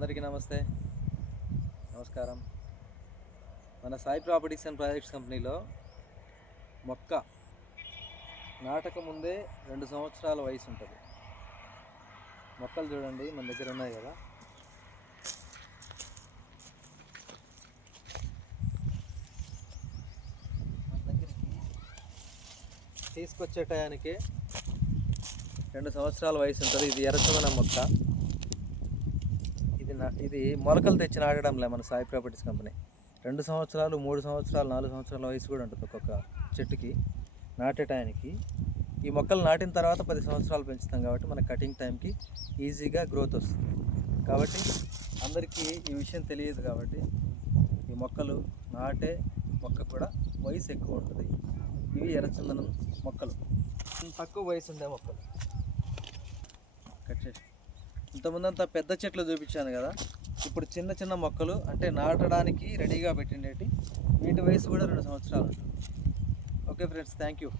అందరికీ నమస్కారం. మన సాయి ప్రాపర్టీస్ అండ్ ప్రాజెక్ట్స్ కంపెనీలో మొక్క నాటక ముందే 2 సంవత్సరాల వయసు ఉంటుంది. మొక్కలు చూడండి మన దగ్గర ఉన్నాయి కదా. మన దగ్గరికి తీసుకొచ్చే టయానికి 2 సంవత్సరాల వయసు ఉంటుంది. ఇది ఎర్రచందనం మొక్క. ఇది మొలకలు తెచ్చి నాటడంలే మన సాయి ప్రాపర్టీస్ కంపెనీ. 2 సంవత్సరాలు, 3 సంవత్సరాలు, 4 సంవత్సరాల వయసు కూడా ఉంటుంది ఒక్కొక్క చెట్టుకి. నాటే టైంకి ఈ మొక్కలు నాటిన తర్వాత 10 సంవత్సరాలు పెంచుతాం కాబట్టి మన కటింగ్ టైంకి ఈజీగా గ్రోత్ వస్తుంది. కాబట్టి అందరికీ ఈ విషయం తెలియదు. కాబట్టి ఈ మొక్కలు నాటే మొక్క కూడా వయసు ఎక్కువ ఉంటుంది. ఇవి ఎర్రచందనం మొక్కలు, తక్కువ వయసు ఉండే మొక్కలు. కట్ చేసి ఇంతకుముందంతా పెద్ద చెట్లు చూపించాను కదా. ఇప్పుడు చిన్న చిన్న మొక్కలు అంటే నాటడానికి రెడీగా పెట్టిండేటి. వీటి వయసు కూడా 2 సంవత్సరాలు ఉంటుంది. Okay friends, thank you.